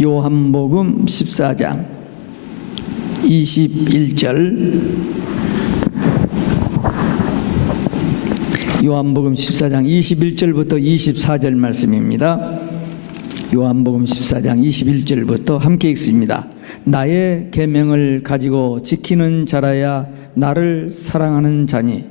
요한복음 14장 21절, 요한복음 14장 21절부터 24절 말씀입니다. 요한복음 14장 21절부터 함께 읽습니다. 나의 계명을 가지고 지키는 자라야 나를 사랑하는 자니,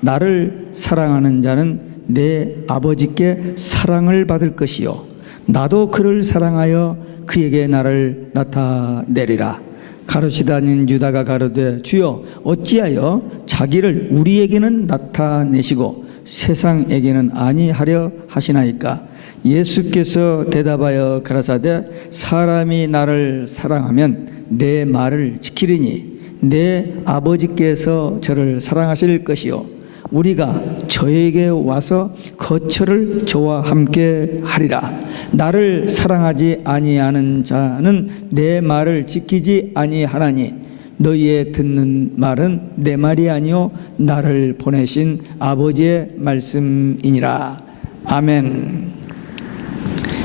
나를 사랑하는 자는 내 아버지께 사랑을 받을 것이요 나도 그를 사랑하여 그에게 나를 나타내리라. 가르치다닌 유다가 가로되 주여 어찌하여 자기를 우리에게는 나타내시고 세상에게는 아니하려 하시나이까? 예수께서 대답하여 가라사대 사람이 나를 사랑하면 내 말을 지키리니 내 아버지께서 저를 사랑하실 것이요 우리가 저에게 와서 거처를 저와 함께 하리라. 나를 사랑하지 아니하는 자는 내 말을 지키지 아니하나니 너희의 듣는 말은 내 말이 아니요 나를 보내신 아버지의 말씀이니라. 아멘.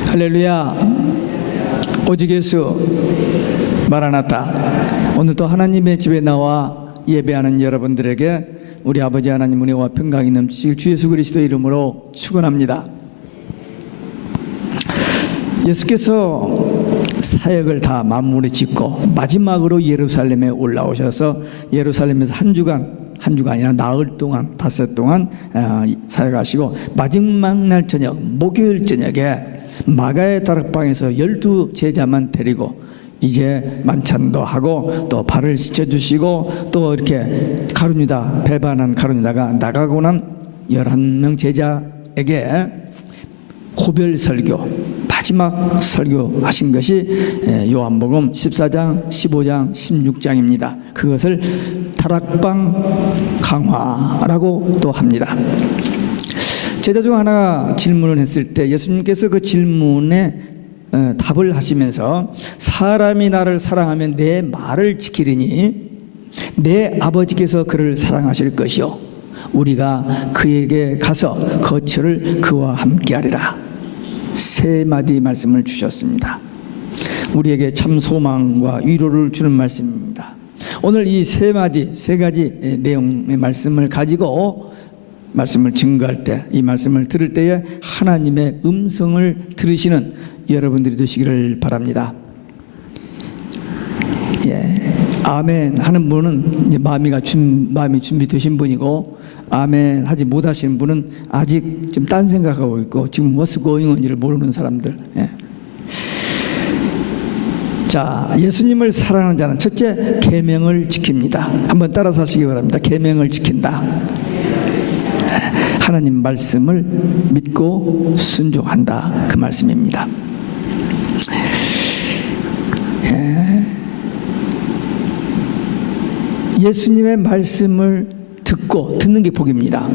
할렐루야. 오직 예수 마라나타. 오늘도 하나님의 집에 나와 예배하는 여러분들에게 우리 아버지 하나님 은혜와 평강이 넘치실 주 예수 그리스도 이름으로 축원합니다. 예수께서 사역을 다 마무리 짓고 마지막으로 예루살렘에 올라오셔서 예루살렘에서 한 주간이 아니라 나흘 동안, 닷새 동안 사역하시고 마지막 날 저녁, 목요일 저녁에 마가의 다락방에서 12 제자만 데리고 이제 만찬도 하고 또 발을 씻어주시고 또 이렇게 가룟유다, 배반한 가룟유다가 나가고 난 11명 제자에게 고별 설교, 마지막 설교하신 것이 요한복음 14장, 15장, 16장입니다. 그것을 다락방 강화라고 또 합니다. 제자 중 하나가 질문을 했을 때 예수님께서 그 질문에 답을 하시면서 사람이 나를 사랑하면 내 말을 지키리니 내 아버지께서 그를 사랑하실 것이요 우리가 그에게 가서 거처를 그와 함께 하리라. 세 마디 말씀을 주셨습니다. 우리에게 참 소망과 위로를 주는 말씀입니다. 오늘 이 세 마디, 세 가지 내용의 말씀을 가지고 말씀을 증거할 때, 이 말씀을 들을 때에 하나님의 음성을 들으시는 여러분들이 되시기를 바랍니다. 예, 아멘 하는 분은 이제 마음이 준비되신 분이고, 아멘 하지 못하시는 분은 아직 좀 딴 생각하고 있고 지금 what's going on지를 모르는 사람들. 예. 자, 예수님을 사랑하는 자는 첫째, 계명을 지킵니다. 한번 따라서 하시기 바랍니다. 계명을 지킨다. 하나님 말씀을 믿고 순종한다. 그 말씀입니다. 예수님의 말씀을 듣는 게 복입니다.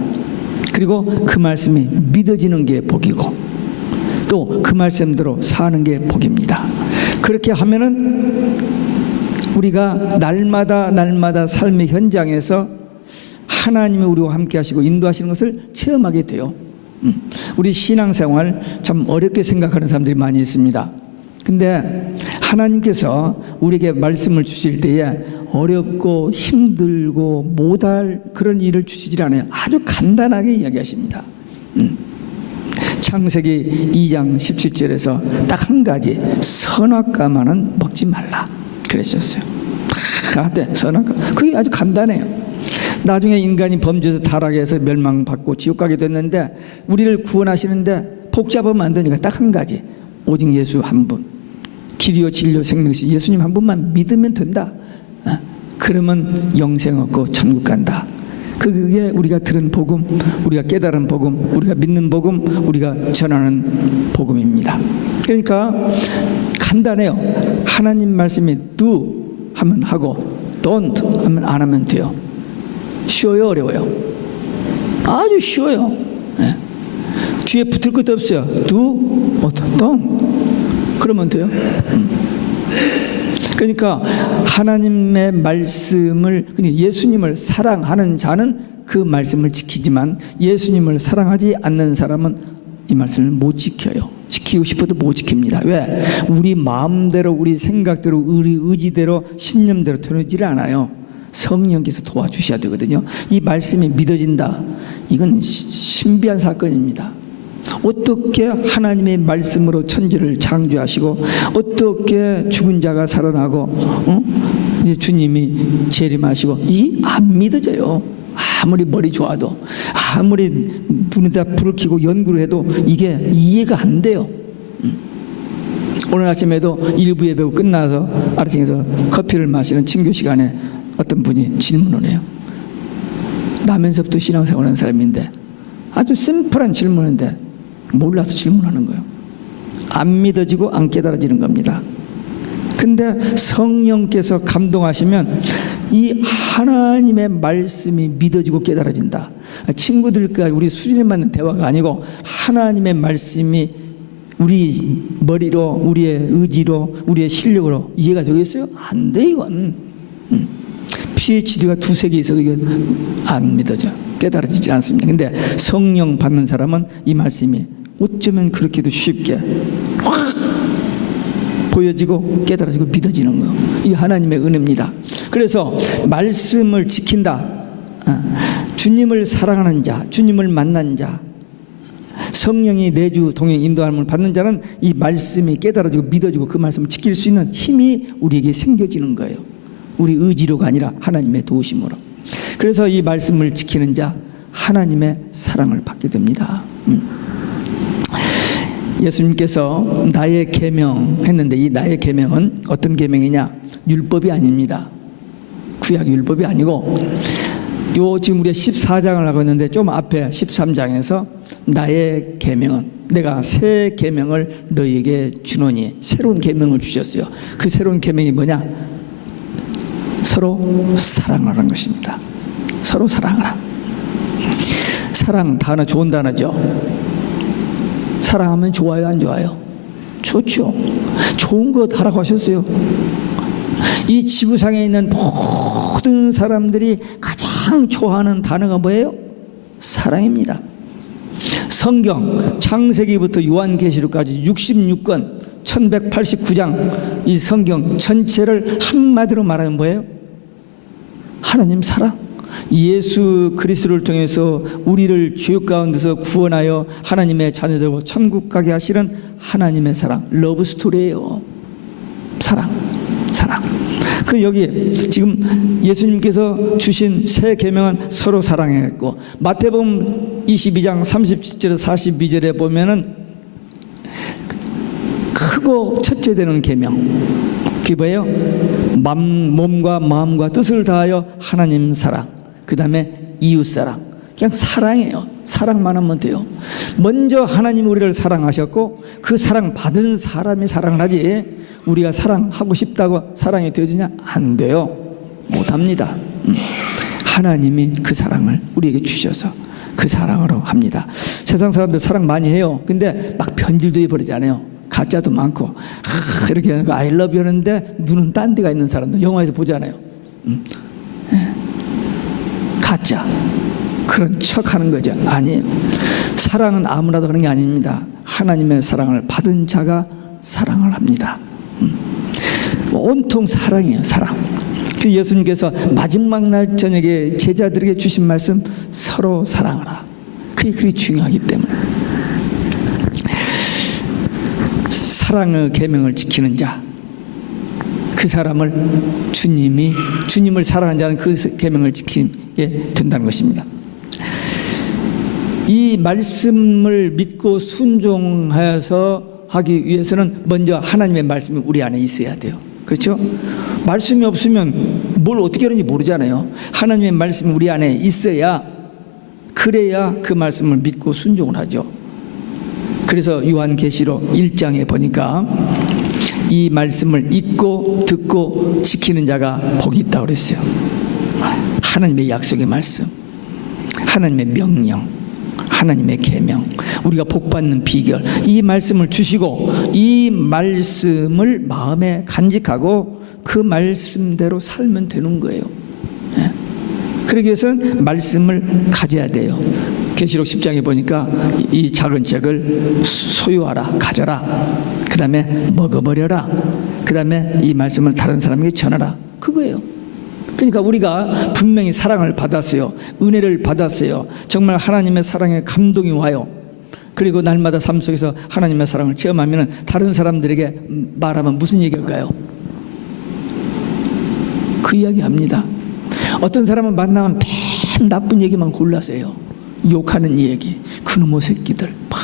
그리고 그 말씀이 믿어지는 게 복이고 또 그 말씀대로 사는 게 복입니다. 그렇게 하면은 우리가 날마다 삶의 현장에서 하나님이 우리와 함께 하시고 인도하시는 것을 체험하게 돼요. 우리 신앙생활 참 어렵게 생각하는 사람들이 많이 있습니다. 근데 하나님께서 우리에게 말씀을 주실 때에 어렵고 힘들고 못할 그런 일을 주시질 않아요. 아주 간단하게 이야기하십니다. 창세기 2장 17절에서 딱 한 가지, 선악과만은 먹지 말라 그러셨어요. 다 돼, 선악과. 그게 아주 간단해요. 나중에 인간이 범죄해서 타락해서 멸망받고 지옥 가게 됐는데 우리를 구원하시는데 복잡하면 안 되니까 딱 한 가지, 오직 예수 한 분, 길이요 진리요 생명이시 예수님 한 분만 믿으면 된다. 그러면 영생 얻고 천국 간다. 그게 우리가 들은 복음, 우리가 깨달은 복음, 우리가 믿는 복음, 우리가 전하는 복음입니다. 그러니까 간단해요. 하나님 말씀이 do 하면 하고 don't 하면 안 하면 돼요. 쉬워요, 어려워요? 아주 쉬워요. 네. 뒤에 붙을 것도 없어요. do, don't 그러면 돼요. 그러니까 하나님의 말씀을, 예수님을 사랑하는 자는 그 말씀을 지키지만 예수님을 사랑하지 않는 사람은 이 말씀을 못 지켜요. 지키고 싶어도 못 지킵니다. 왜? 우리 마음대로, 우리 생각대로, 우리 의지대로, 신념대로 되지를 않아요. 성령께서 도와주셔야 되거든요. 이 말씀이 믿어진다. 이건 신비한 사건입니다. 어떻게 하나님의 말씀으로 천지를 창조하시고, 어떻게 죽은 자가 살아나고, 이제 주님이 재림하시고, 이 안 믿어져요. 아무리 머리 좋아도, 아무리 눈에다 불을 켜고 연구를 해도 이게 이해가 안 돼요. 오늘 아침에도 일부 예배고 끝나서 아래층에서 커피를 마시는 친교 시간에 어떤 분이 질문을 해요. 나면서부터 신앙생활하는 사람인데 아주 심플한 질문인데 몰라서 질문하는 거예요. 안 믿어지고 안 깨달아지는 겁니다. 근데 성령께서 감동하시면 이 하나님의 말씀이 믿어지고 깨달아진다. 친구들과 우리 수준에 맞는 대화가 아니고 하나님의 말씀이 우리 머리로, 우리의 의지로, 우리의 실력으로 이해가 되겠어요? 안 돼, 이건. PhD가 2-3개 있어도 이건 안 믿어져. 깨달아지지 않습니다. 근데 성령 받는 사람은 이 말씀이 어쩌면 그렇게도 쉽게 확 보여지고 깨달아지고 믿어지는 거예요. 이게 하나님의 은혜입니다. 그래서 말씀을 지킨다. 주님을 사랑하는 자, 주님을 만난 자, 성령이 내주 동행 인도함을 받는 자는 이 말씀이 깨달아지고 믿어지고 그 말씀을 지킬 수 있는 힘이 우리에게 생겨지는 거예요. 우리 의지로가 아니라 하나님의 도우심으로. 그래서 이 말씀을 지키는 자, 하나님의 사랑을 받게 됩니다. 예수님께서 나의 계명 했는데 이 나의 계명은 어떤 계명이냐? 율법이 아닙니다. 구약 율법이 아니고 요 지금 우리가 14장을 하고 있는데 좀 앞에 13장에서 나의 계명은 내가 새 계명을 너희에게 주노니, 새로운 계명을 주셨어요. 그 새로운 계명이 뭐냐? 서로 사랑하라는 것입니다. 서로 사랑하라. 사랑 단어 좋은 단어죠. 사랑하면 좋아요, 안 좋아요? 좋죠. 좋은 것 하라고 하셨어요. 이 지구상에 있는 모든 사람들이 가장 좋아하는 단어가 뭐예요? 사랑입니다. 성경 창세기부터 요한계시록까지 66권 1189장 이 성경 전체를 한마디로 말하면 뭐예요? 하나님 사랑. 예수 그리스도를 통해서 우리를 죄악 가운데서 구원하여 하나님의 자녀되고 천국 가게 하시는 하나님의 사랑, 러브 스토리예요. 사랑, 사랑. 그 여기 지금 예수님께서 주신 새 계명은 서로 사랑했고, 마태복음 22장 37절 42절에 보면은 크고 첫째 되는 계명, 그게 뭐예요? 몸과 마음과 뜻을 다하여 하나님 사랑, 그 다음에 이웃사랑. 그냥 사랑이에요. 사랑만 하면 돼요. 먼저 하나님 우리를 사랑하셨고 그 사랑 받은 사람이 사랑을 하지, 우리가 사랑하고 싶다고 사랑이 되어지냐? 안 돼요. 못합니다. 하나님이 그 사랑을 우리에게 주셔서 그 사랑으로 합니다. 세상 사람들 사랑 많이 해요. 근데 막 변질도 해버리잖아요. 가짜도 많고 이렇게 하는 거 I love you 하는데 눈은 딴 데가 있는 사람들 영화에서 보잖아요. 가짜 그런 척하는 거죠. 아니, 사랑은 아무나도 하는 게 아닙니다. 하나님의 사랑을 받은 자가 사랑을 합니다. 온통 사랑이에요. 사랑. 그 예수님께서 마지막 날 저녁에 제자들에게 주신 말씀, 서로 사랑하라. 그게 그리 중요하기 때문에 사랑의 계명을 지키는 자, 그 사람을 주님을 사랑하는 자는 그 계명을 지키게 된다는 것입니다. 이 말씀을 믿고 순종하여서 하기 위해서는 먼저 하나님의 말씀이 우리 안에 있어야 돼요. 그렇죠? 말씀이 없으면 뭘 어떻게 하는지 모르잖아요. 하나님의 말씀이 우리 안에 있어야, 그래야 그 말씀을 믿고 순종을 하죠. 그래서 요한계시록 1장에 보니까 이 말씀을 읽고 듣고 지키는 자가 복이 있다고 그랬어요. 하나님의 약속의 말씀, 하나님의 명령, 하나님의 계명, 우리가 복받는 비결, 이 말씀을 주시고 이 말씀을 마음에 간직하고 그 말씀대로 살면 되는 거예요. 그러기 위해서는 말씀을 가져야 돼요. 계시록 10장에 보니까 이 작은 책을 소유하라, 가져라, 그 다음에 먹어버려라, 그 다음에 이 말씀을 다른 사람에게 전하라, 그거예요. 그러니까 우리가 분명히 사랑을 받았어요. 은혜를 받았어요. 정말 하나님의 사랑에 감동이 와요. 그리고 날마다 삶 속에서 하나님의 사랑을 체험하면 다른 사람들에게 말하면 무슨 얘기일까요? 그 이야기 합니다. 어떤 사람은 만나면 맨 나쁜 얘기만 골라서 해요. 욕하는 얘기, 그놈의 새끼들 막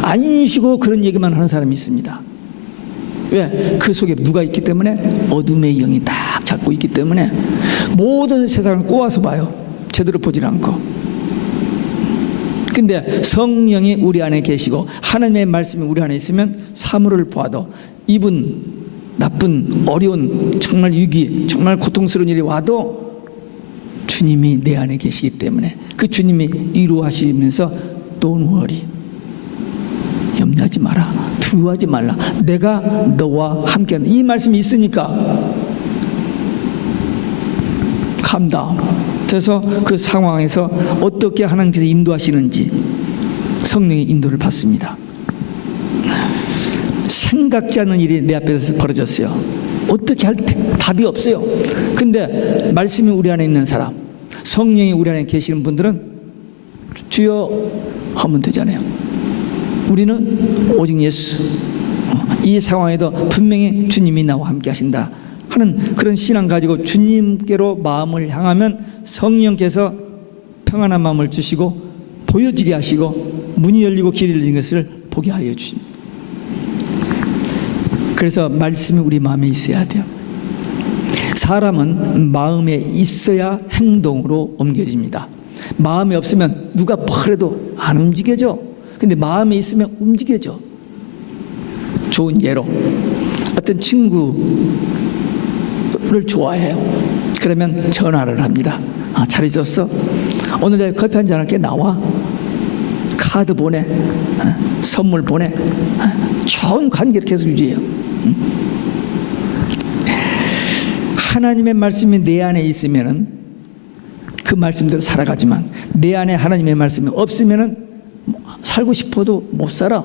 안 쉬고 그런 얘기만 하는 사람이 있습니다. 왜? 그 속에 누가 있기 때문에? 어둠의 영이 딱 잡고 있기 때문에 모든 세상을 꼬아서 봐요. 제대로 보질 않고. 근데 성령이 우리 안에 계시고 하나님의 말씀이 우리 안에 있으면 사물을 보아도 이분 나쁜 어려운 정말 위기 정말 고통스러운 일이 와도 주님이 내 안에 계시기 때문에 그 주님이 이루하시면서 Don't worry, 염려하지 마라, 두려워하지 말라, 내가 너와 함께한다. 이 말씀이 있으니까 calm down. 그래서 그 상황에서 어떻게 하나님께서 인도하시는지 성령의 인도를 받습니다. 생각지 않는 일이 내 앞에서 벌어졌어요. 어떻게 할 답이 없어요. 근데 말씀이 우리 안에 있는 사람, 성령이 우리 안에 계시는 분들은 주여 하면 되잖아요. 우리는 오직 예수, 이 상황에도 분명히 주님이 나와 함께 하신다 하는 그런 신앙 가지고 주님께로 마음을 향하면 성령께서 평안한 마음을 주시고 보여지게 하시고 문이 열리고 길이 열린 것을 보게 하여 주십니다. 그래서 말씀이 우리 마음에 있어야 돼요. 사람은 마음에 있어야 행동으로 옮겨집니다. 마음이 없으면 누가 뭐래도 안 움직여져. 근데 마음에 있으면 움직여져. 좋은 예로 어떤 친구를 좋아해요. 그러면 전화를 합니다. 아, 잘 있었어? 오늘 내가 커피 한잔 할게, 나와. 카드 보내, 선물 보내. 좋은 관계를 계속 유지해요. 하나님의 말씀이 내 안에 있으면은 그 말씀대로 살아가지만 내 안에 하나님의 말씀이 없으면은 살고 싶어도 못 살아.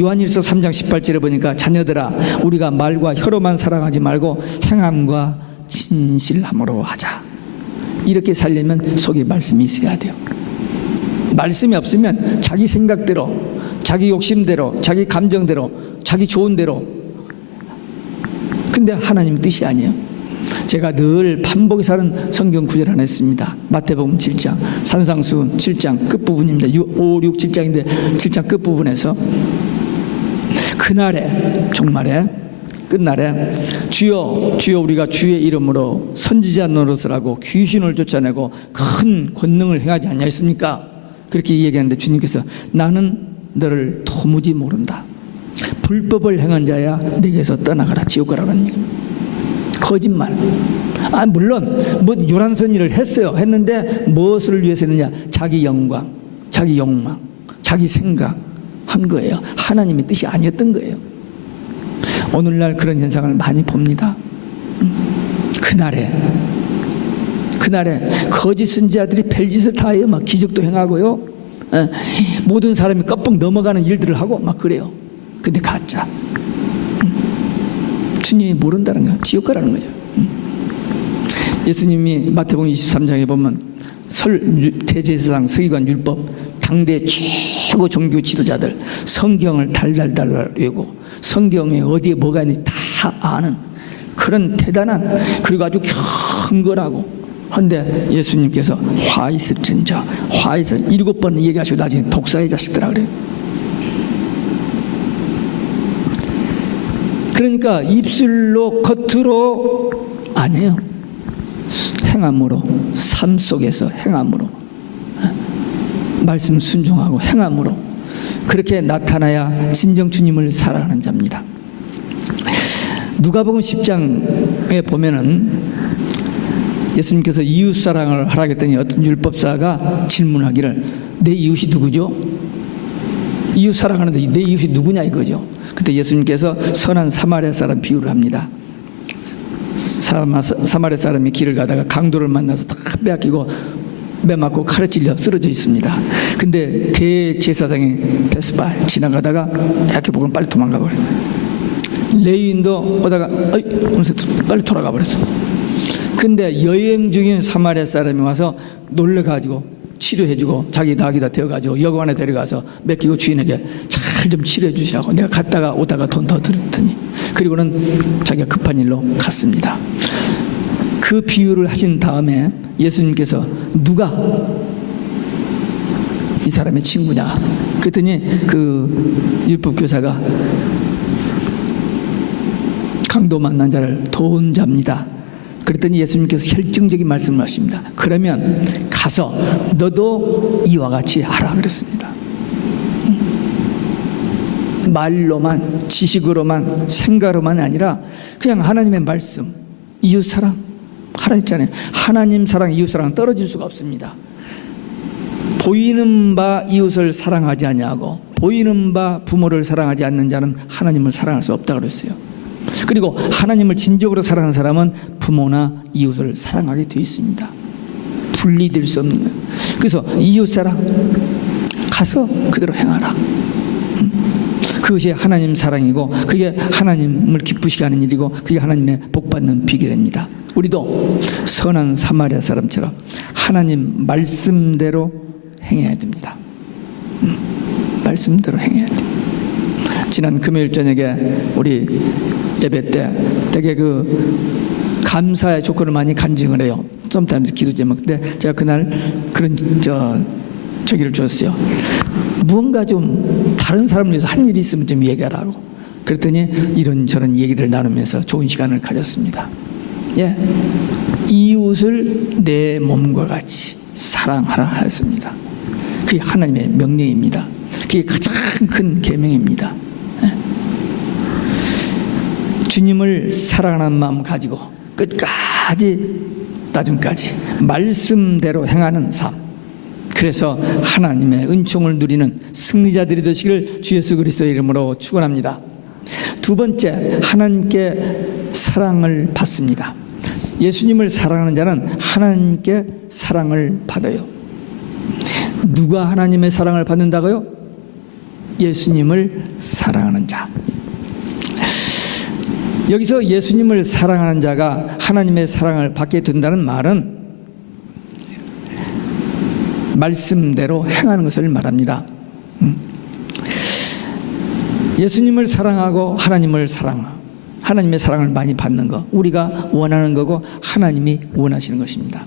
요한일서 3장 18절에 보니까 자녀들아 우리가 말과 혀로만 사랑하지 말고 행함과 진실함으로 하자. 이렇게 살려면 속에 말씀이 있어야 돼요. 말씀이 없으면 자기 생각대로, 자기 욕심대로, 자기 감정대로, 자기 좋은 대로. 근데 하나님 뜻이 아니에요. 제가 늘 반복해서 하는 성경 구절 하나 있습니다. 마태복음 7장 산상수훈 7장 끝부분입니다. 5, 6, 7장인데 7장 끝부분에서 그날에 종말에 끝날에 주여 주여 우리가 주의 이름으로 선지자 노릇을 하고 귀신을 쫓아내고 큰 권능을 행하지 않냐했습니까? 그렇게 얘기하는데 주님께서 나는 너를 도무지 모른다. 불법을 행한 자야 내게서 떠나가라. 지옥 가라는 얘기입니다. 거짓말. 아, 물론 뭐 요란스러운 일을 했는데 무엇을 위해서 했느냐? 자기 영광, 자기 욕망, 자기 생각 한 거예요. 하나님의 뜻이 아니었던 거예요. 오늘날 그런 현상을 많이 봅니다. 그날에 거짓 선지자들이 별짓을 다 해요. 막 기적도 행하고요. 모든 사람이 껍벅 넘어가는 일들을 하고 막 그래요. 근데 가짜. 주님이 모른다는 거예요. 지옥 가라는 거죠. 예수님이 마태복음 23장에 보면 대제사장 서기관 율법 당대 최고 종교 지도자들 성경을 달달달 외우고 성경에 어디에 뭐가 있는지 다 아는 그런 대단한, 그리고 아주 경건하고. 그런데 예수님께서 화 있을진저, 화 있을 7번 얘기하시고 나중에 독사의 자식들아 그래요. 그러니까 입술로 겉으로 아니에요. 행함으로, 삶 속에서 행함으로, 말씀 순종하고 행함으로 그렇게 나타나야 진정 주님을 사랑하는 자입니다. 누가복음 10장에 보면은 예수님께서 이웃 사랑을 하라 했더니 어떤 율법사가 질문하기를 내 이웃이 누구죠? 이웃 사랑하는데 내 이웃이 누구냐 이거죠. 그때 예수님께서 선한 사마리아 사람 비유를 합니다. 사마리아 사람이 길을 가다가 강도를 만나서 다 빼앗기고 매 맞고 칼에 찔려 쓰러져 있습니다. 근데 대제사장이 베스바 지나가다가 이렇게 보고 빨리 도망가 버려요. 레위인도 오다가 하면서 빨리 돌아가 버렸어. 근데 여행 중인 사마리아 사람이 와서 놀래가지고 치료해주고 자기 닭이다 되어가지고 여관에 데려가서 맡기고 주인에게 잘 좀 치료해 주시라고 내가 갔다가 오다가 돈 더 드렸더니, 그리고는 자기가 급한 일로 갔습니다. 그 비유를 하신 다음에 예수님께서 누가 이 사람의 친구냐 그랬더니 그 율법교사가 강도 만난 자를 도운 자입니다. 그랬더니 예수님께서 결정적인 말씀을 하십니다. 그러면 가서 너도 이와 같이 하라 그랬습니다. 말로만, 지식으로만, 생각으로만 아니라 그냥 하나님의 말씀, 이웃사랑 하라 했잖아요. 하나님 사랑, 이웃사랑 떨어질 수가 없습니다. 보이는 바 이웃을 사랑하지 아니하고 보이는 바 부모를 사랑하지 않는 자는 하나님을 사랑할 수 없다고 그랬어요. 그리고 하나님을 진정으로 사랑하는 사람은 부모나 이웃을 사랑하게 되어 있습니다. 분리될 수 없는 거예요. 그래서 이웃사랑 가서 그대로 행하라. 그것이 하나님 사랑이고 그게 하나님을 기쁘시게 하는 일이고 그게 하나님의 복받는 비결입니다. 우리도 선한 사마리아 사람처럼 하나님 말씀대로 행해야 됩니다. 말씀대로 행해야 돼요. 지난 금요일 저녁에 우리 예배 때 되게 그 감사의 조건을 많이 간증을 해요. sometimes 기도 제목. 근데 제가 그날 그런 저기를 줬어요. 무언가 좀 다른 사람을 위해서 한 일이 있으면 좀 얘기하라고. 그랬더니 이런저런 얘기를 나누면서 좋은 시간을 가졌습니다. 예, 이웃을 내 몸과 같이 사랑하라 했습니다. 그게 하나님의 명령입니다. 그게 가장 큰 계명입니다. 예. 주님을 사랑하는 마음 가지고 끝까지 나중까지 말씀대로 행하는 삶, 그래서 하나님의 은총을 누리는 승리자들이 되시기를 주 예수 그리스도의 이름으로 축원합니다. 두 번째, 하나님께 사랑을 받습니다. 예수님을 사랑하는 자는 하나님께 사랑을 받아요. 누가 하나님의 사랑을 받는다고요? 예수님을 사랑하는 자. 여기서 예수님을 사랑하는 자가 하나님의 사랑을 받게 된다는 말은 말씀대로 행하는 것을 말합니다. 예수님을 사랑하고 하나님을 사랑하고 하나님의 사랑을 많이 받는 것, 우리가 원하는 거고 하나님이 원하시는 것입니다.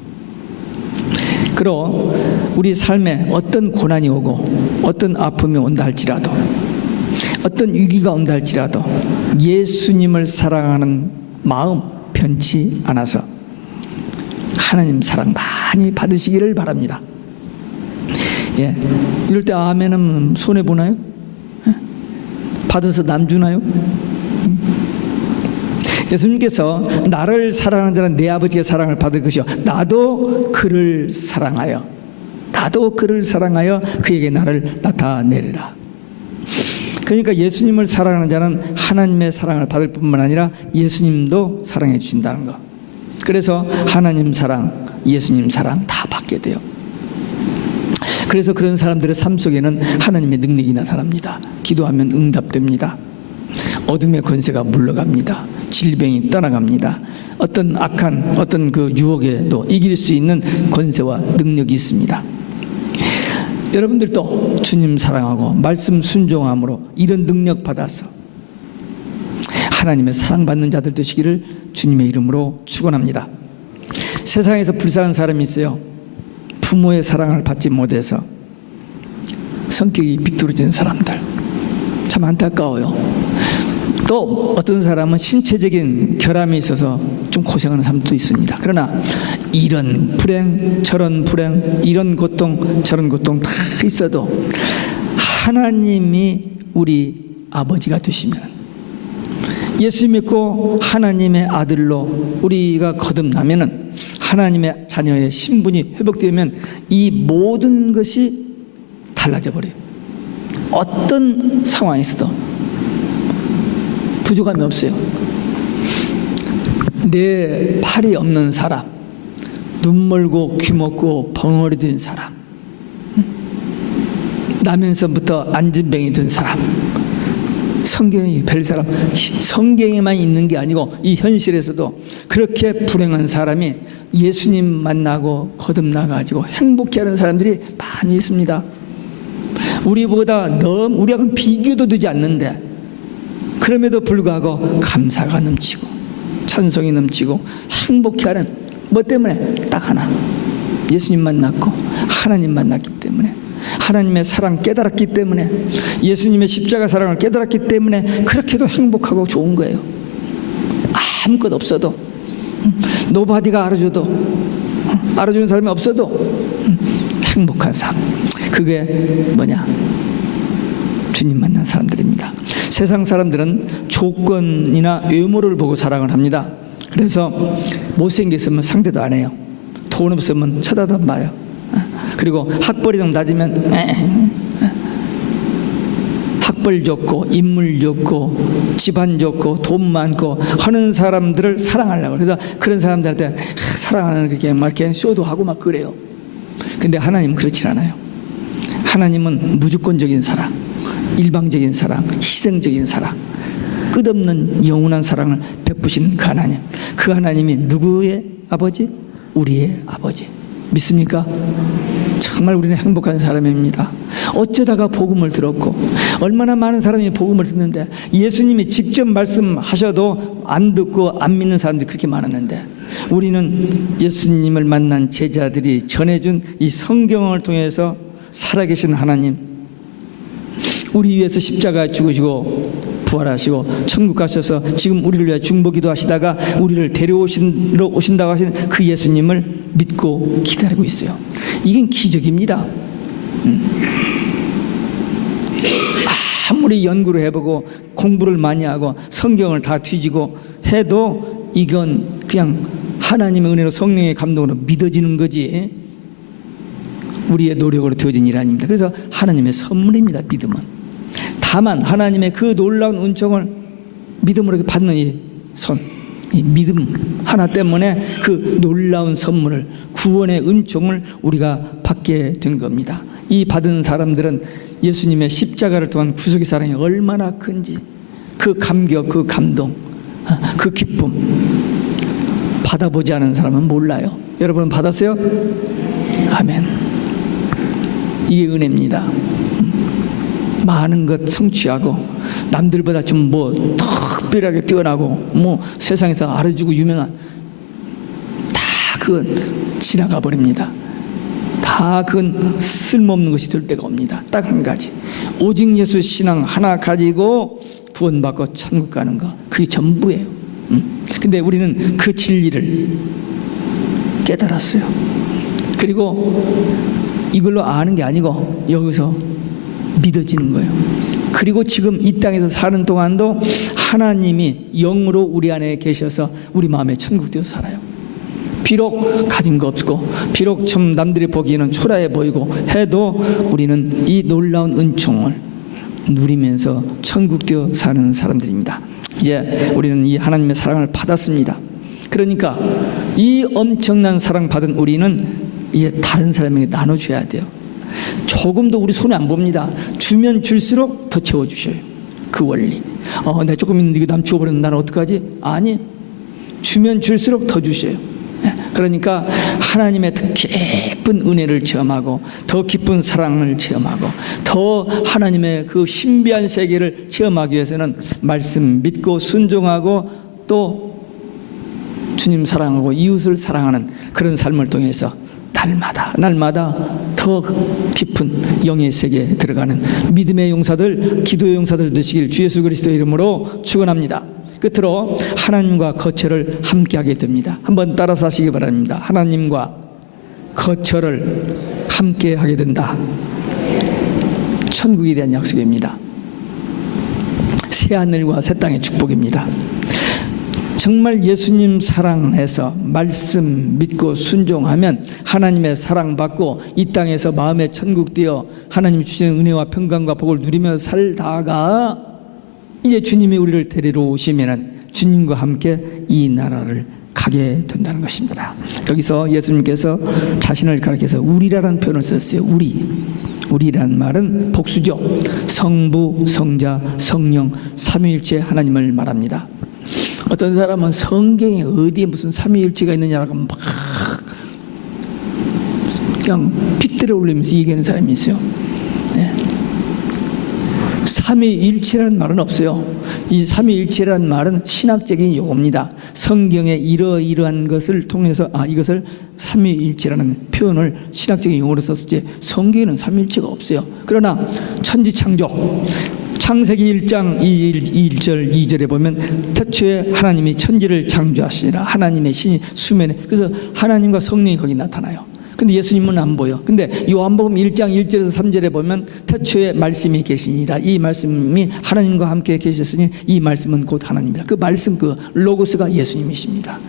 그리고 우리 삶에 어떤 고난이 오고 어떤 아픔이 온다 할지라도 어떤 위기가 온다 할지라도 예수님을 사랑하는 마음 변치 않아서 하나님 사랑 많이 받으시기를 바랍니다. 예, 이럴 때 아멘은 손해보나요? 예? 받아서 남 주나요? 예수님께서 나를 사랑하는 자는 내 아버지의 사랑을 받을 것이요 나도 그를 사랑하여 그에게 나를 나타내리라. 그러니까 예수님을 사랑하는 자는 하나님의 사랑을 받을 뿐만 아니라 예수님도 사랑해 주신다는 것. 그래서 하나님 사랑, 예수님 사랑 다 받게 돼요. 그래서 그런 사람들의 삶 속에는 하나님의 능력이 나타납니다. 기도하면 응답됩니다. 어둠의 권세가 물러갑니다. 질병이 떠나갑니다. 어떤 악한 어떤 그 유혹에도 이길 수 있는 권세와 능력이 있습니다. 여러분들도 주님 사랑하고 말씀 순종함으로 이런 능력 받아서 하나님의 사랑받는 자들 되시기를 주님의 이름으로 축원합니다. 세상에서 불쌍한 사람이 있어요. 부모의 사랑을 받지 못해서 성격이 비뚤어진 사람들, 참 안타까워요. 또 어떤 사람은 신체적인 결함이 있어서 좀 고생하는 사람도 있습니다. 그러나 이런 불행 저런 불행, 이런 고통 저런 고통 다 있어도 하나님이 우리 아버지가 되시면, 예수 믿고 하나님의 아들로 우리가 거듭나면은, 하나님의 자녀의 신분이 회복되면 이 모든 것이 달라져 버려요. 어떤 상황에서도 부족함이 없어요. 내 팔이 없는 사람, 눈 멀고 귀 먹고 벙어리 된 사람, 나면서부터 안진뱅이 된 사람, 성경이 별 사람, 성경에만 있는 게 아니고 이 현실에서도 그렇게 불행한 사람이 예수님 만나고 거듭나가지고 행복해하는 사람들이 많이 있습니다. 우리보다 우리하고는 비교도 되지 않는데 그럼에도 불구하고 감사가 넘치고 찬송이 넘치고 행복해하는, 뭐 때문에? 딱 하나, 예수님 만났고 하나님 만났기 때문에, 하나님의 사랑 깨달았기 때문에, 예수님의 십자가 사랑을 깨달았기 때문에 그렇게도 행복하고 좋은 거예요. 아무것도 없어도, 노바디가 알아주는 사람이 없어도 행복한 삶, 그게 뭐냐? 주님 만난 사람들입니다. 세상 사람들은 조건이나 외모를 보고 사랑을 합니다. 그래서 못생겼으면 상대도 안 해요. 돈 없으면 쳐다도 안 봐요. 그리고 학벌이 좀 낮으면 학벌 좋고 인물 좋고 집안 좋고 돈 많고 하는 사람들을 사랑하려고, 그래서 그런 사람들한테 사랑하는 막 이렇게 쇼도 하고 막 그래요. 근데 하나님은 그렇지 않아요. 하나님은 무조건적인 사랑, 일방적인 사랑, 희생적인 사랑, 끝없는 영원한 사랑을 베푸시는 그 하나님, 그 하나님이 누구의 아버지? 우리의 아버지. 믿습니까? 정말 우리는 행복한 사람입니다. 어쩌다가 복음을 들었고, 얼마나 많은 사람이 복음을 듣는데 예수님이 직접 말씀하셔도 안 듣고 안 믿는 사람들이 그렇게 많았는데, 우리는 예수님을 만난 제자들이 전해준 이 성경을 통해서 살아계신 하나님, 우리 위해서 십자가에 죽으시고 부활하시고 천국 가셔서 지금 우리를 위해 중보기도 하시다가 우리를 데려오신다고 하신 그 예수님을 믿고 기다리고 있어요. 이건 기적입니다. 아무리 연구를 해보고 공부를 많이 하고 성경을 다 뒤지고 해도 이건 그냥 하나님의 은혜로 성령의 감동으로 믿어지는 거지 우리의 노력으로 되어진 일 아닙니다. 그래서 하나님의 선물입니다. 믿음은. 다만 하나님의 그 놀라운 은총을 믿음으로 받는 이 믿음 하나 때문에 그 놀라운 선물을, 구원의 은총을 우리가 받게 된 겁니다. 이 받은 사람들은 예수님의 십자가를 통한 구속의 사랑이 얼마나 큰지, 그 감격, 그 감동, 그 기쁨 받아보지 않은 사람은 몰라요. 여러분은 받았어요? 아멘. 이게 은혜입니다. 많은 것 성취하고 남들보다 좀 뭐 특별하게 뛰어나고 뭐 세상에서 알아주고 유명한, 다 그건 지나가 버립니다. 다 그건 쓸모없는 것이 될 때가 옵니다. 딱 한 가지, 오직 예수 신앙 하나 가지고 구원받고 천국 가는 거, 그게 전부예요. 근데 우리는 그 진리를 깨달았어요. 그리고 이걸로 아는 게 아니고 여기서 믿어지는 거예요. 그리고 지금 이 땅에서 사는 동안도 하나님이 영으로 우리 안에 계셔서 우리 마음에 천국 되어서 살아요. 비록 가진 거 없고 비록 좀 남들이 보기에는 초라해 보이고 해도 우리는 이 놀라운 은총을 누리면서 천국 되어 사는 사람들입니다. 이제 우리는 이 하나님의 사랑을 받았습니다. 그러니까 이 엄청난 사랑 받은 우리는 이제 다른 사람에게 나눠줘야 돼요. 조금도 우리 손에 안 봅니다. 주면 줄수록 더 채워주셔요. 그 원리. 내가 조금 있는데 이거 남 주워버리면 나는 어떡하지? 아니, 주면 줄수록 더 주셔요. 그러니까 하나님의 더 깊은 은혜를 체험하고 더 깊은 사랑을 체험하고 더 하나님의 그 신비한 세계를 체험하기 위해서는 말씀 믿고 순종하고 또 주님 사랑하고 이웃을 사랑하는 그런 삶을 통해서 날마다 더 깊은 영의 세계에 들어가는 믿음의 용사들, 기도의 용사들 되시길 주 예수 그리스도의 이름으로 축원합니다. 끝으로 하나님과 거처를 함께하게 됩니다. 한번 따라서 하시기 바랍니다. 하나님과 거처를 함께하게 된다. 천국에 대한 약속입니다. 새 하늘과 새 땅의 축복입니다. 정말 예수님 사랑해서 말씀 믿고 순종하면 하나님의 사랑받고 이 땅에서 마음의 천국 되어 하나님이 주시는 은혜와 평강과 복을 누리며 살다가 이제 주님이 우리를 데리러 오시면 주님과 함께 이 나라를 가게 된다는 것입니다. 여기서 예수님께서 자신을 가리켜서 우리라는 표현을 썼어요. 우리라는 말은 복수죠. 성부, 성자, 성령, 삼위일체 하나님을 말합니다. 어떤 사람은 성경에 어디에 무슨 삼위일체가 있느냐라고 막 그냥 픽들을 올리면서 얘기하는 사람이 있어요. 네. 삼위일체라는 말은 없어요. 이 삼위일체라는 말은 신학적인 용어입니다. 성경에 이러이러한 것을 통해서 이것을 삼위일체라는 표현을 신학적인 용어로 썼지 성경에는 삼위일체가 없어요. 그러나 천지창조 창세기 1장 1절 2절에 보면 태초에 하나님이 천지를 창조하시니라. 하나님의 신이 수면에, 그래서 하나님과 성령이 거기 나타나요. 근데 예수님은 안 보여. 근데 요한복음 1장 1절에서 3절에 보면 태초에 말씀이 계시니라. 이 말씀이 하나님과 함께 계셨으니 이 말씀은 곧 하나님이라. 그 말씀, 그 로고스가 예수님이십니다.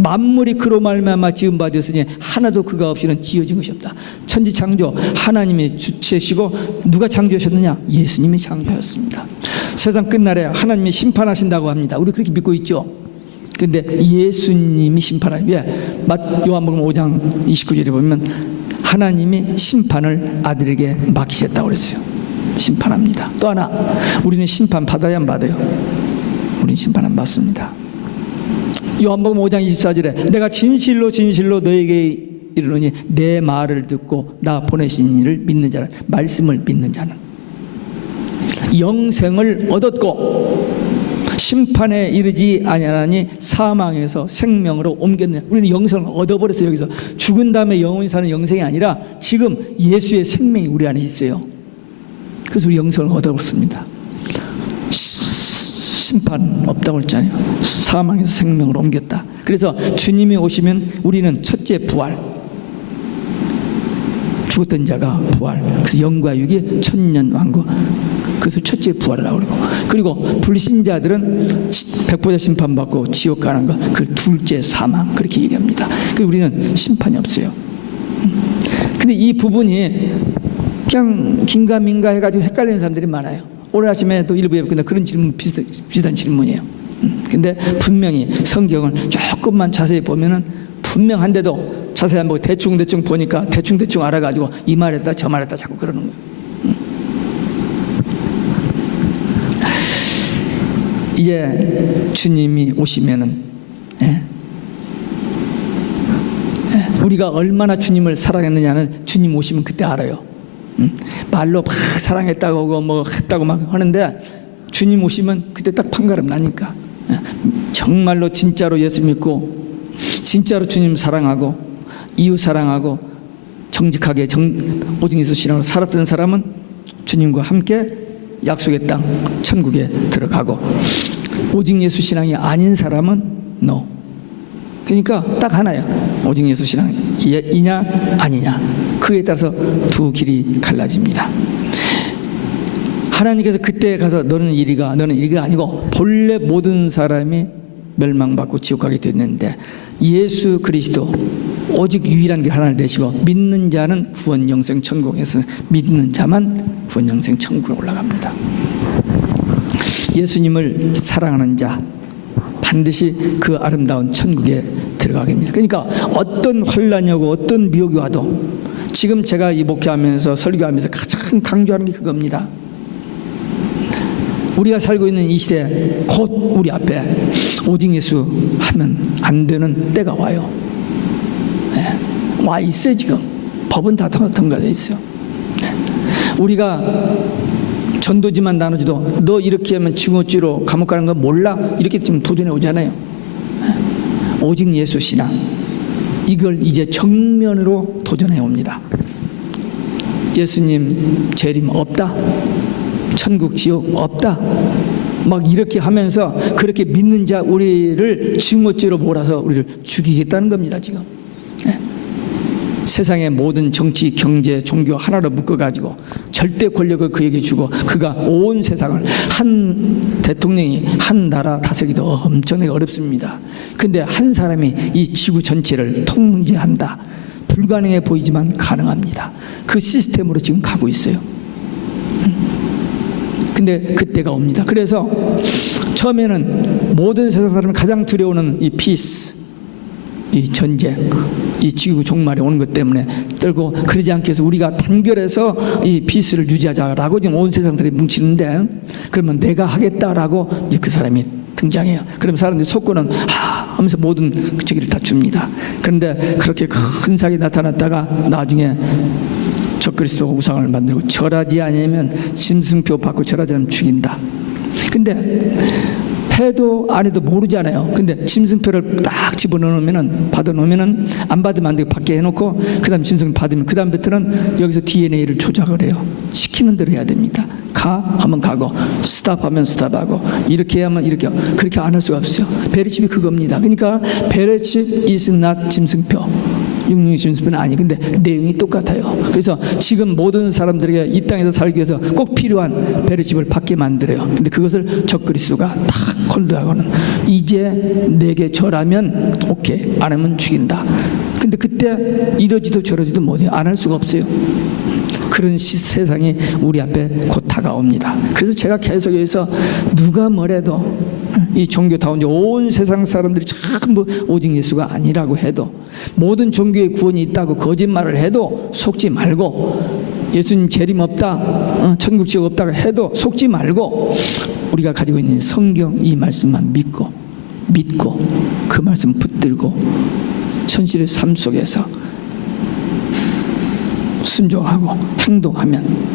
만물이 그로 말미암아 지은 바 되었으니 하나도 그가 없이는 지어진 것이 없다. 천지창조 하나님이 주체시고 누가 창조하셨느냐? 예수님이 창조하셨습니다. 세상 끝날에 하나님이 심판하신다고 합니다. 우리 그렇게 믿고 있죠. 근데 예수님이 심판하시, 왜? 요한복음 5장 29절에 보면 하나님이 심판을 아들에게 맡기셨다고 그랬어요. 심판합니다. 또 하나, 우리는 심판 받아야 안 받아요? 우리는 심판 안 받습니다. 요한복음 5장 24절에 내가 진실로 진실로 너에게 이르노니 내 말을 듣고 나 보내신 이를 믿는 자는, 말씀을 믿는 자는 영생을 얻었고 심판에 이르지 아니하니 사망에서 생명으로 옮겼느냐. 우리는 영생을 얻어버렸어요. 여기서 죽은 다음에 영원히 사는 영생이 아니라 지금 예수의 생명이 우리 안에 있어요. 그래서 우리 영생을 얻어버렸습니다. 심판 없다고 했잖아요. 사망에서 생명으로 옮겼다. 그래서 주님이 오시면 우리는 첫째 부활, 죽었던 자가 부활, 그래서 영과 육이 천년왕국, 그것을 첫째 부활이라고 그러고, 그리고 불신자들은 백보자 심판받고 지옥 가는 것, 그 둘째 사망, 그렇게 얘기합니다. 그래서 우리는 심판이 없어요. 근데 이 부분이 그냥 긴가민가 해가지고 헷갈리는 사람들이 많아요. 오늘 아침에 또 일부에 근데 그런 질문, 비슷한 질문이에요. 근데 분명히 성경을 조금만 자세히 보면은 분명한데도 자세히 안 보고 대충 보니까 대충 알아가지고 이 말했다 저 말했다 자꾸 그러는 거예요. 이제 주님이 오시면은 우리가 얼마나 주님을 사랑했느냐는 주님 오시면 그때 알아요. 말로 막 사랑했다고 뭐 했다고 막 하는데 주님 오시면 그때 딱 판가름 나니까 정말로 진짜로 예수 믿고 진짜로 주님 사랑하고 이웃 사랑하고 정직하게 오직 예수 신앙으로 살았던 사람은 주님과 함께 약속의 땅 천국에 들어가고, 오직 예수 신앙이 아닌 사람은 no. 그러니까 딱 하나예요. 오직 예수 신앙이냐 아니냐, 그에 따라서 두 길이 갈라집니다. 하나님께서 그때 가서 너는 이리가 아니고 본래 모든 사람이 멸망받고 지옥 가게 됐는데 예수 그리스도 오직 유일한 길 하나를 내시고 믿는 자는 구원 영생 천국에서 믿는 자만 구원 영생 천국에 올라갑니다. 예수님을 사랑하는 자 반드시 그 아름다운 천국에 들어가게 됩니다. 그러니까 어떤 환난이 오고 어떤 미혹이 와도, 지금 제가 이 목회하면서 설교하면서 가장 강조하는 게 그겁니다. 우리가 살고 있는 이 시대 곧 우리 앞에 오직 예수 하면 안 되는 때가 와요. 와 있어요. 지금 법은 다 통과되어 있어요. 우리가 전도지만 나눠줘도 너 이렇게 하면 징어죄로 감옥 가는 거 몰라? 이렇게 좀 도전해 오잖아요. 오직 예수 신앙, 이걸 이제 정면으로 도전해 옵니다. 예수님 재림 없다, 천국 지옥 없다, 막 이렇게 하면서 그렇게 믿는 자 우리를 징어죄로 몰아서 우리를 죽이겠다는 겁니다. 지금 세상의 모든 정치, 경제, 종교 하나로 묶어가지고 절대 권력을 그에게 주고 그가 온 세상을, 한 대통령이 한 나라 다스리기도 엄청나게 어렵습니다. 근데 한 사람이 이 지구 전체를 통제한다. 불가능해 보이지만 가능합니다. 그 시스템으로 지금 가고 있어요. 근데 그때가 옵니다. 그래서 처음에는 모든 세상 사람이 가장 두려워하는 이 피스, 이 전쟁, 이 지구 종말이 오는 것 때문에 떨고, 그러지 않기 위해서 우리가 단결해서 이 피스를 유지하자라고 지금 온 세상들이 뭉치는데, 그러면 내가 하겠다라고 이제 그 사람이 등장해요. 그러면 사람들이 속고는 하면서 모든 저기를 다 줍니다. 그런데 그렇게 큰 사기 나타났다가 나중에 적그리스도가 우상을 만들고 절하지 않으면 짐승표 받고 절하지 않으면 죽인다. 근데 해도 안 해도 모르잖아요. 근데 짐승표를 딱 집어넣으면은, 받아놓으면은, 안 받으면 안 되고 밖에 해놓고, 그 다음 짐승을 받으면, 그 다음부터는 여기서 DNA를 조작을 해요. 시키는 대로 해야 됩니다. 가 하면 가고, 스탑 하면 스탑하고, 이렇게 하면 이렇게, 그렇게 안 할 수가 없어요. 베레칩이 그겁니다. 그러니까 베레칩 is not 짐승표. 육령의 짐승표는 아니. 근데 내용이 똑같아요. 그래서 지금 모든 사람들에게 이 땅에서 살기 위해서 꼭 필요한 베레칩을 받게 만들어요. 근데 그것을 적그리스도가 다 콜드하고는, 이제 내게 절하면 오케이, 안 하면 죽인다. 근데 그때 이러지도 저러지도 못해요. 안 할 수가 없어요. 그런 세상이 우리 앞에 곧 다가옵니다. 그래서 제가 계속 여기서 누가 뭐래도 이 종교다운 온 세상 사람들이 전부 오직 예수가 아니라고 해도, 모든 종교에 구원이 있다고 거짓말을 해도 속지 말고, 예수님 재림 없다, 천국 지옥 없다고 해도 속지 말고, 우리가 가지고 있는 성경 이 말씀만 믿고 그 말씀 붙들고 현실의 삶 속에서 순종하고 행동하면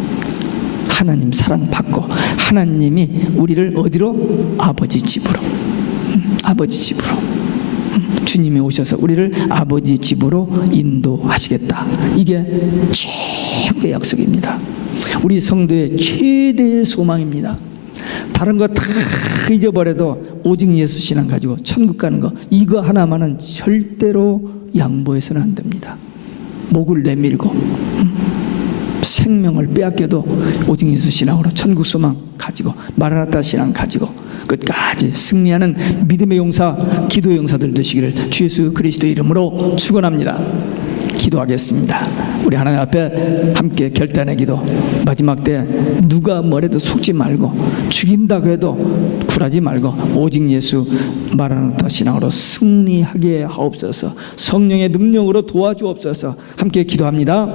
하나님 사랑받고, 하나님이 우리를 어디로? 아버지 집으로, 아버지 집으로, 주님이 오셔서 우리를 아버지 집으로 인도하시겠다. 이게 최고의 약속입니다. 우리 성도의 최대의 소망입니다. 다른 거 다 잊어버려도 오직 예수 신앙 가지고 천국 가는 거, 이거 하나만은 절대로 양보해서는 안 됩니다. 목을 내밀고 생명을 빼앗겨도 오직 예수 신앙으로 천국 소망 가지고, 마라나타 신앙 가지고 끝까지 승리하는 믿음의 용사, 기도의 용사들 되시기를 주 예수 그리스도의 이름으로 축원합니다. 기도하겠습니다. 우리 하나님 앞에 함께 결단의 기도. 마지막 때 누가 뭐래도 속지 말고, 죽인다고 해도 굴하지 말고, 오직 예수 마라나타 신앙으로 승리하게 하옵소서. 성령의 능력으로 도와주옵소서. 함께 기도합니다.